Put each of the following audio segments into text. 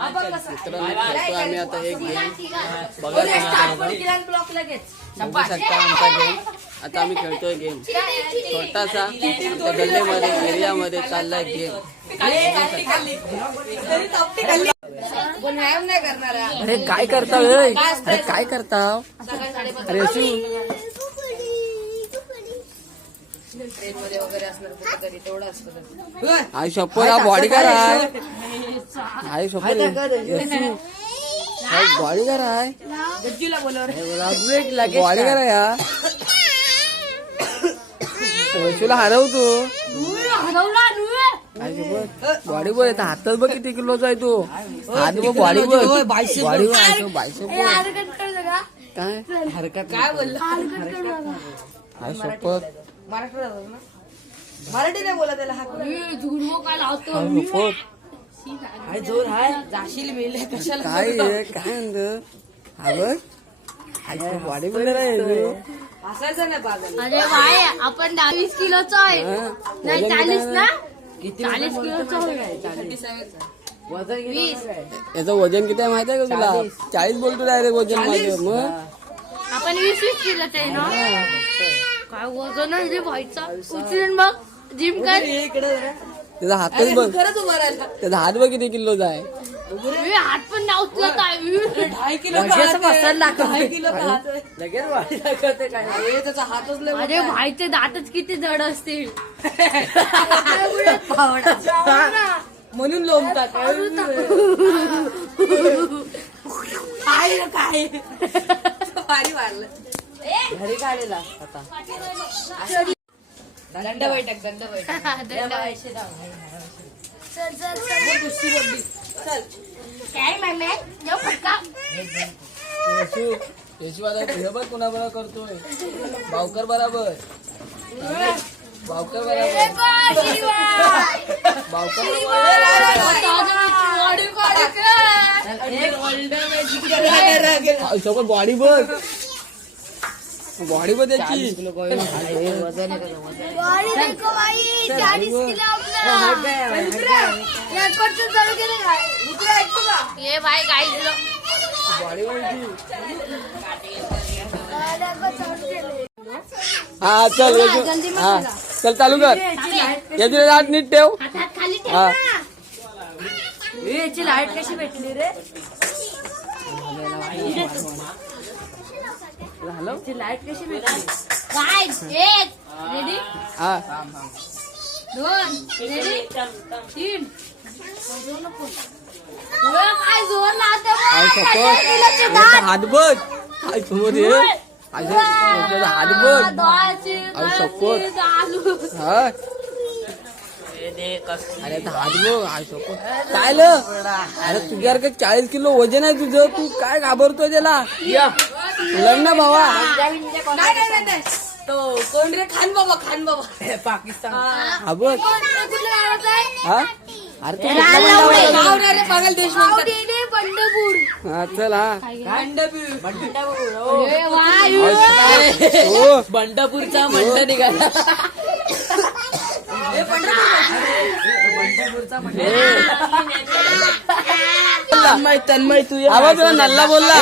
मित्रांनो खेळतो आम्ही आता एक गेम बघा बघू शकता आमचा गेम आता आम्ही खेळतोय गेम छोटासा त्या गल्लीमध्ये एरियामध्ये चाललाय गेम अरे काय करता अरे काय करता अरे आई शप्पथ हा बॉडीगार्ड आहे आई शप्पथ बॉडीगार्ड आहे बॉडीगार्ड आहे हा वैशूला हरव तू बॉडी बॉय हातच बघ किती किलोचा आहे तो हात बघ बॉडी बॉय बॉडी काय हरकत काय बोलला आई शप्पथ मराठी नाही बोला त्याला काय जोर हाय जाशील मेले कशाला काय काय म्हणत बॉडी बिल्डर आहे असायचं नाही पागल अरे भाई आपण 20 किलोचा आहे नाही 40 ना किती 40 किलोचा वजन 20 याचं वजन किती आहे माहिती आहे का तुला 40 बोलतो डायरेक्ट वजन माझं मग आपण 20 किलोचा आहे ना काय वजन आहे रे भाईचा उचलून बघ जिम कर त्याचा हातच बघ खरंच उभा राहिला त्याचा हात बघ किती किलोचा आहे मी हात पण नाही उचलत आहे 2.5 किलो लगेच वाढी दाखवते काय त्याचा हातच लय अरे भाईचे दातच किती जड असतील म्हणून लोंबतात काय काय भारी वाढलं घरी काढेला आता दंड बैठक चल चल चल काय मम्मी जाऊ पटका येशू आता हे बघ कुणाबरोबर करतोय भावकर बरोबर भावकर बरोबर बॉडी बघ बॉडी बघ त्याची वजन गाड़ी देखो भाई 40 किलो रेकॉर्ड से जरूर करेगा ये भाई गाइस बॉडी हा चल येशू हा चल चालू कर येशू हात नीट ठेव हात खाली ठेव हा याची लाईट कशी भेटली रे लाईट कशी भेटली गाइस 1 रेडी हा 2 रेडी 3 काय जोर लावते आई सपोर्ट हात बघ आई समोर ये हात बघ आई सपोर्ट हा अरे हात बघ आई सपोर्ट काय ल अरे तुझ्यासारखं 40 किलो वजन आहे तुझं तू काय घाबरतोय त्याला लढ ना भावा नाही तो कोण रे खान बाबा पाकिस्तान हा बघ हा अरे तू गाव नाही रे पागल देश पंढरपूर हा चल हा हो बंडापूरचा मंड निघाला तन्मय तू आवाज तुला नल्ला बोलला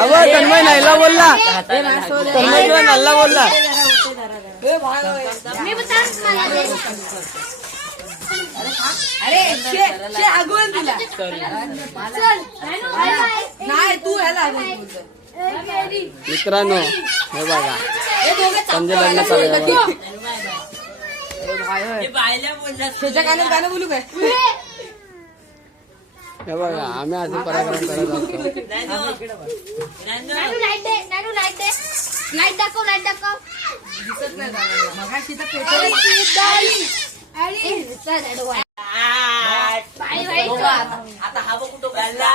आवाज तन्मय नाहीला बोलला तन्मय तुला नल्ला बोलला मी बता अरे आगवण दिला चल नाही तू ह्याला मित्रांनो हे बघा संजय लग्न चालू त्याच्या गाणं बोलू काय हे बघा आम्ही असे पराक्रम करत असतो लाईट दाखव दिसत नाही मगाशी तर आता हा बघ कुठं घालला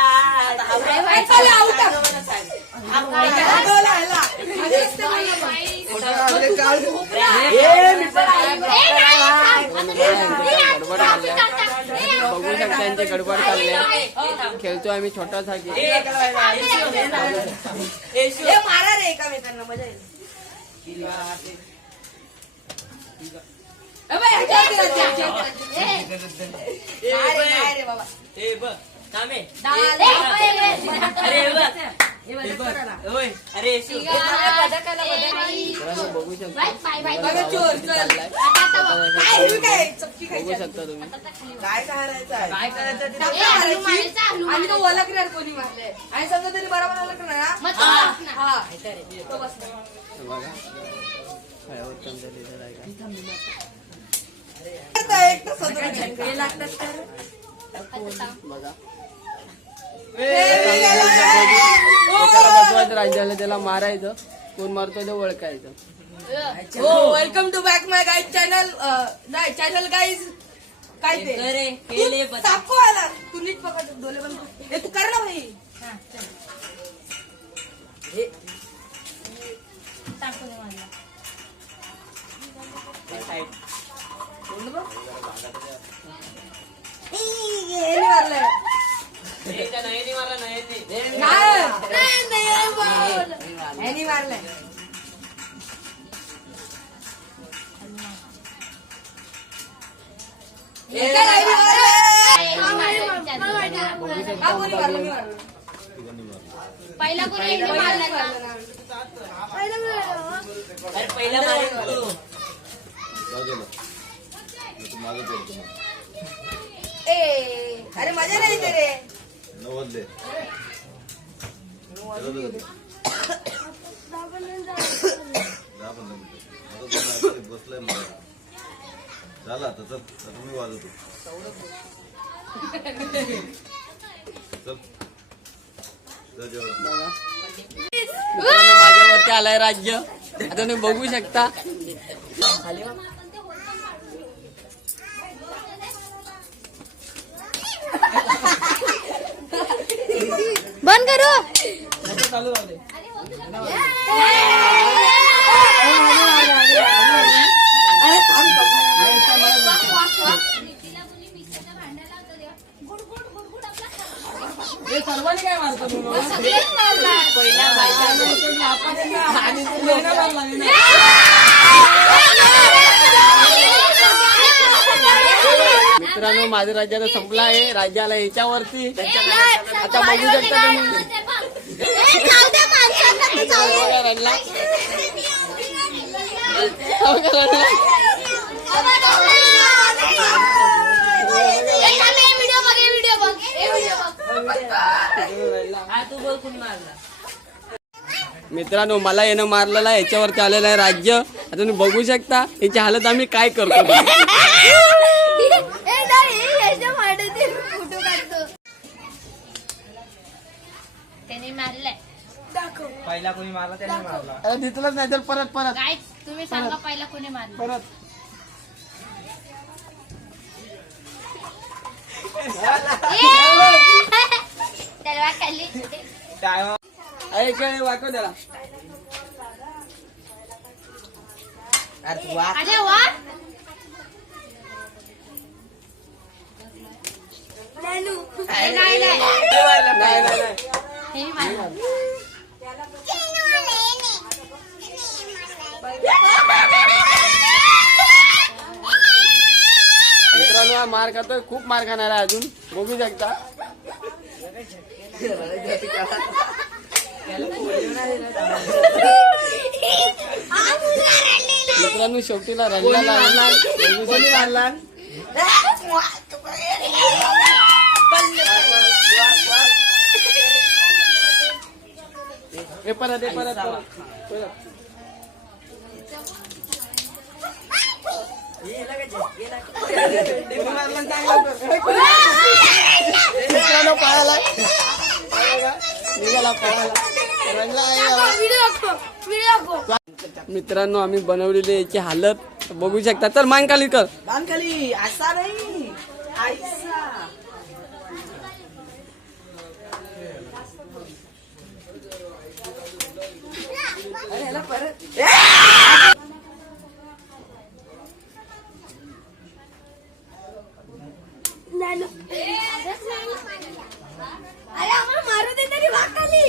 बघू शकता त्यांचे गडबड चालले खेळतोय आम्ही छोटासा गेम मारा रे एकामेकांना मजा येईल मित्रांनो बघू शकता बघा चोर चल बघू शकता तुम्ही काय करायचं आणि तो ओळखणार कोणी मारले आणि समजा तरी बरोबर ओळखणार हा तो बसणार. बघा फळ्यावर चमचा लिहिलेला आहे का एक तर सगळं झटके लागतात तर बघा एकाला बसवायचं राज्याला त्याला मारायचं कोण मारतोय ते ओळखायचं हो welcome to back my guide channel नाही चॅनल गाईज काय ते सापको आला तू नीट पकड डोले बंद कर. तू कर ना भाई हे कोण बघ? हे मारलंय नाही मारलंय हा कोणी मारलं मी मारलं पहिला कोणी एकदा मारला ना. अरे मजा नाही येते रे झाला आता चल आता मी वाजवतो चल बघा मित्रांनो माझ्यावरती आलाय राज्य आता तुम्ही बघू शकता बंद करू चालू झाले सर्वांनी काय मारतो मित्रांनो माझं राज्याला संपला आहे राज्याला याच्यावरती आता बघू शकता तुम्ही बघा रडला बघा रडला मित्रांनो मला यानं मारलेला आहे याच्यावरती आलेलं आहे राज्य आता तुम्ही बघू शकता याची हालत आम्ही काय करतो त्याने मारलंय पहिला कोणी मारला त्याने मारला अरे दिसलंच नाही तर परत परत काय तुम्ही सांगा पहिला कोणी मारलं परत त्याला खाली अरे खेळ वाकव त्याला अरे वा अरे वा नाही नाही नाही नाही हे मारलं. मित्रांनो हा मार खातोय खूप मार खाणार आहे अजून बघू शकता मित्रांनो शेवटीला रडलेला मारला हे परत मित्रांनो पळाला निघाला पळाला रडला मित्रांनो आम्ही बनवलेली याची हालत बघू शकता तर मान खाली कर मान खाली असा नाही ऐसा अरे ह्याला परत अरे आम्हाला मारू दे तरी वाकाली